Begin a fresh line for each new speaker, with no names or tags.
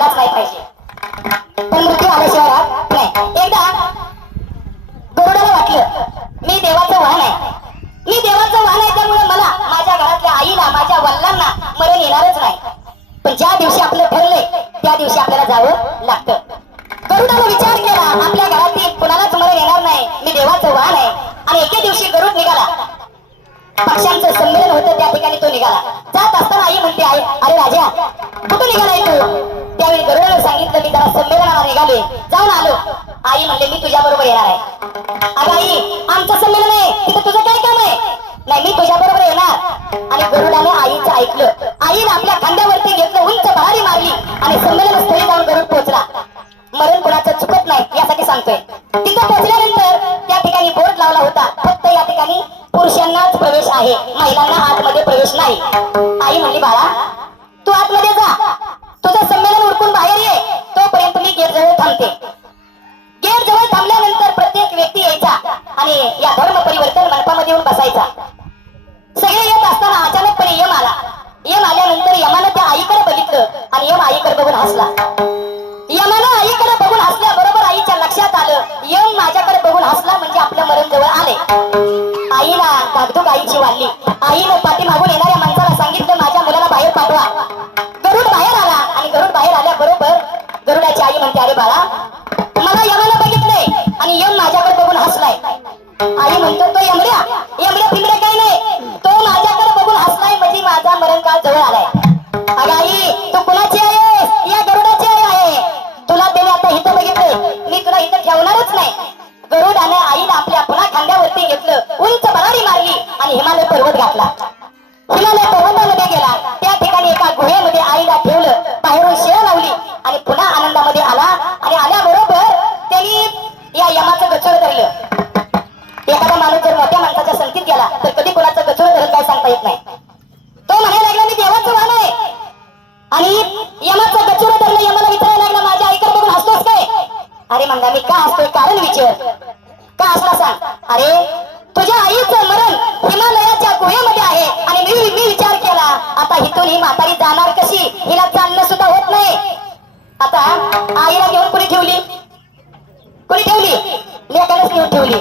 आलाच नाही पाहिजे. पण मृत्यू आल्याशिवाय राहत नाही. एकदा गरुडाला वाटलं मी देवाचं वाहन आहे. मी देवाचं वाहन आहे त्यामुळे मला माझ्या घरातल्या आईला माझ्या वल्लांना मरण येणारच नाही. पण ज्या दिवशी आपलं ठरलंय त्या दिवशी आपल्याला जावं लागतं. गरुडाला विचार केला आपल्या घरातील कुणालाच मरण येणार नाही. मी देवाचं वाहन आहे. आणि एके दिवशी गरुड निघाला. पक्ष्यांचं संमेलन होतं त्या ठिकाणी तो निघाला. जात असताना आई म्हणते आई अरे राजा कुठं निघालाय तू? त्यावेळी गरुडाने सांगितलं मी त्याला संमेलनाला निघाले. जाऊन आलो. आई म्हणले मी तुझ्या बरोबर येणार आहे. अगं आई आमचं संमेलन आहे. तिथं तुझं काय काम आहे? नाही मी तुझ्या बरोबर येणार. आणि गरुडाने आईचं ऐकलं. आईने आपल्या खांद्यावरती घेतलं उंच भरारी मारली आणि संमेलन स्थळी जाऊन गरुड पोहोचला. मरण कुणाचं चुकत नाही यासाठी सांगतोय. तिथं पोहोचल्यानंतर त्या ठिकाणी बोर्ड लावला होता. फक्त या ठिकाणी पुरुषांनाच प्रवेश आहे. महिलांना आतमध्ये प्रवेश नाही. आई म्हणली बाळा तू आतमध्ये जा. आणि या धर्म परिवर्तन मंडपामध्ये येऊन बसायचा. सगळे येत असताना अचानकपणे यम आला. यम आल्यानंतर यमानं त्या आईकडे बघितलं आणि यम आईकडे बघून हसला. यमानं आईकडे बघून हसल्याबरोबर आईच्या लक्षात आलं यम माझ्याकडे बघून हसला म्हणजे आपलं मरण जवळ आले. आईला धाकधूक आईची वाढली. आईनं ठेवणारच नाही. गरुडाने आईला आपल्या पुन्हा खांद्यावरती घेतलं उंच भरारी मारली आणि हिमालय पर्वत घातला हिमालय पर्वतामध्ये गेला. त्या ठिकाणी एका गुहेमध्ये आईला ठेवलं बाहेरून शेळ लावली आणि पुन्हा आनंदामध्ये आला आणि आल्याबरोबर त्यांनी या यमाचं गचोर धरलं. एखादा माणूस जर मोठ्या माणसाच्या संगतीत गेला तर कधी कोणाचं गचोर धरत काय सांगता येत नाही तो म्हणायला लागला मी देवाचं वाहन आहे आणि यमाचं गचोर धरलं यमाला विचारायला लागला माझ्या आईकडे बघून हसतोस काय अरे म्हणला मी का असतोय कारण विचार. का हसला सांग? अरे तुझ्या आईचं मरण हिमालयाच्या गुहेमध्ये आहे आणि मी मी विचार केला आता इथून ही म्हातारी जाणार कशी? हिला चालणं सुद्धा होत नाही. आता आईला घेऊन कुणी ठेवली? कुणी ठेवली? लेकानेच घेऊन ठेवली.